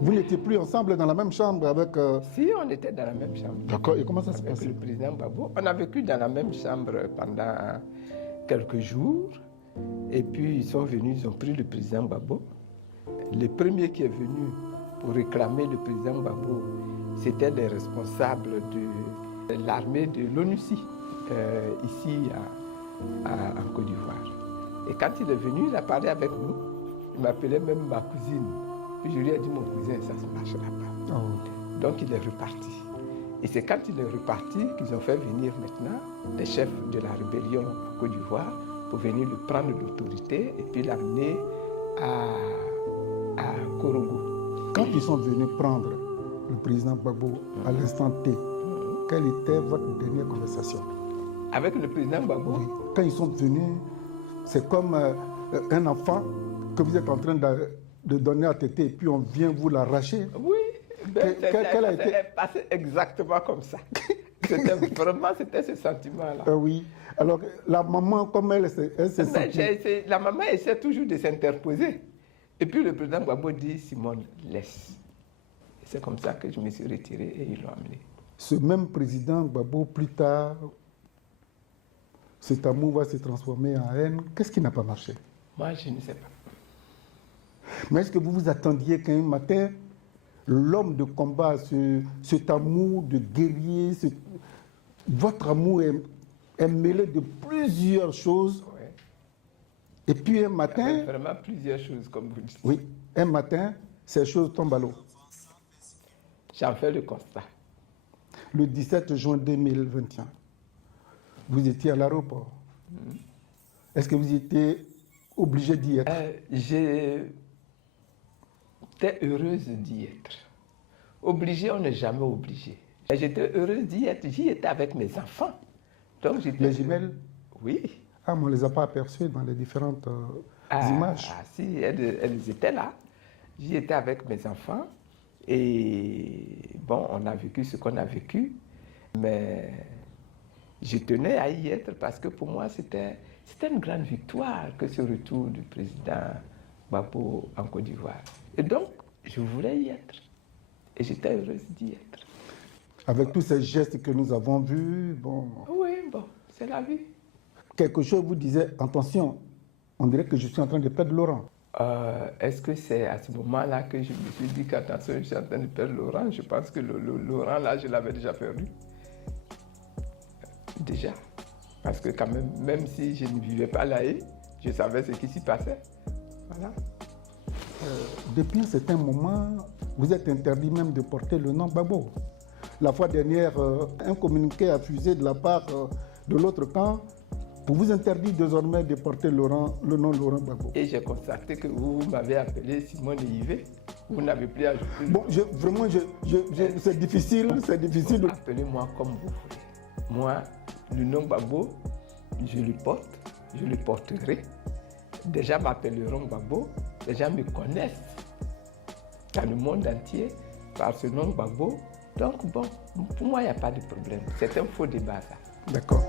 Vous n'étiez plus ensemble dans la même chambre avec... Si, on était dans la même chambre. D'accord, et comment ça se Avec passait? le président Gbagbo. On a vécu dans la même chambre pendant quelques jours. Et puis ils sont venus, ils ont pris le président Gbagbo. Le premier qui est venu pour réclamer le président Gbagbo, c'était les responsables de l'armée de l'ONUCI, ici en Côte d'Ivoire. Et quand il est venu, il a parlé avec nous. Il m'appelait même ma cousine. Puis je lui ai dit, mon cousin, ça ne marchera pas. Oh, okay. Donc il est reparti. Et c'est quand il est reparti qu'ils ont fait venir maintenant les chefs de la rébellion en Côte d'Ivoire pour venir lui prendre l'autorité et puis l'amener à Korogo. Quand ils sont venus prendre le président Gbagbo à l'instant T, quelle était votre dernière conversation? Avec le président Gbagbo? Oui. Quand ils sont venus, c'est comme un enfant que vous êtes en train de donner à téter et puis on vient vous l'arracher. Oui, ben, quel a été passé exactement comme ça. C'était ce sentiment-là. Oui. Alors, la maman, comme elle s'est sentie... La maman essaie toujours de s'interposer. Et puis le président Gbagbo dit, Simone, laisse. C'est comme ça que je me suis retiré et ils l'ont amené. Ce même président Gbagbo, plus tard, cet amour va se transformer en haine. Qu'est-ce qui n'a pas marché? Moi, je ne sais pas. Mais est-ce que vous vous attendiez qu'un matin, l'homme de combat, cet amour de guerrier, votre amour est mêlé de plusieurs choses. Ouais. Et puis un matin... Vraiment plusieurs choses, comme vous dites. Oui, un matin, ces choses tombent à l'eau. J'en fais le constat. Le 17 juin 2021, vous étiez à l'aéroport. Est-ce que vous étiez obligé d'y être? J'étais heureuse d'y être. Obligée, on n'est jamais obligé. J'étais heureuse d'y être. J'y étais avec mes enfants. Donc, les jumelles? Oui. Ah, mais on ne les a pas aperçues dans les différentes images. Ah, si, elles étaient là. J'y étais avec mes enfants. Et bon, on a vécu ce qu'on a vécu. Mais je tenais à y être parce que pour moi, c'était une grande victoire que ce retour du président Gbagbo en Côte d'Ivoire. Et donc, je voulais y être. Et j'étais heureuse d'y être. Avec tous ces gestes que nous avons vus, bon... Oui, bon, c'est la vie. Quelque chose vous disait, attention, on dirait que je suis en train de perdre Laurent. Est-ce que c'est à ce moment-là que je me suis dit qu'attention, je suis en train de perdre Laurent? Je pense que Laurent, là, je l'avais déjà perdu. Déjà. Parce que quand même si je ne vivais pas là, je savais ce qui s'y passait. Voilà. Depuis un certain moment, vous êtes interdit même de porter le nom Gbagbo. La fois dernière, un communiqué a fusé de la part de l'autre camp pour vous interdire désormais de porter le nom Laurent Gbagbo. Et j'ai constaté que vous m'avez appelé Simone Yves. Vous n'avez plus ajouté. Bon, vraiment, c'est difficile, Appelez-moi comme vous voulez. Moi, le nom Gbagbo, je le porterai. Des gens m'appelleront Gbagbo, les gens me connaissent dans le monde entier par ce nom Gbagbo. Donc bon, pour moi, il n'y a pas de problème. C'est un faux débat, ça. D'accord.